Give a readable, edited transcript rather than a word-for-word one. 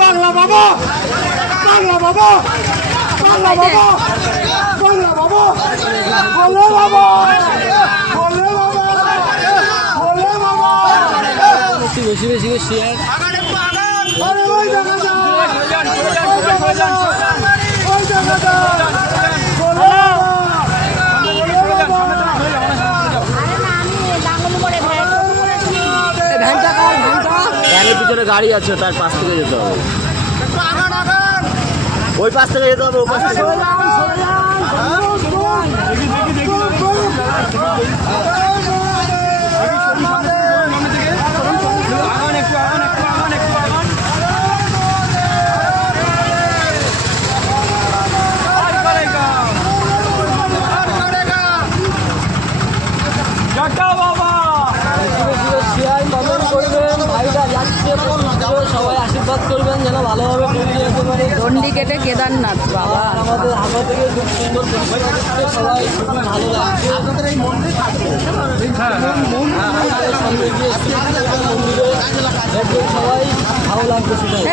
বাংলা বাবা, বাংলা বাবা, বাংলা বাবা, বাংলা বাবা, বলে বাবা, বলে বাবা, বলে বাবা। বেশি বেশি বেশি শেয়ার। আরে ওই জায়গাটা, ওই জায়গাটা, ওই জায়গাটা, বলে বাবা, বলে বাবা। ভ্যানের পিছনে গাড়ি আছে, তার পাশ থেকে যেতে হবে, ওই পাশ থেকে যেতে হবে, ওই পাশ থেকে। সবাই আশীর্বাদ করবেন যেন ভালোভাবে পুজো যেতে পারে। দণ্ডি কেটে কেদারনাথ বাবা, আমাদের হাওয়া থেকে খুব সুন্দর পরিষেবা দিচ্ছে, সবাই খুবই ভালো লাগছে। মন্দিরে দেখবেন সবাই ভালো লাগবে সেটাই।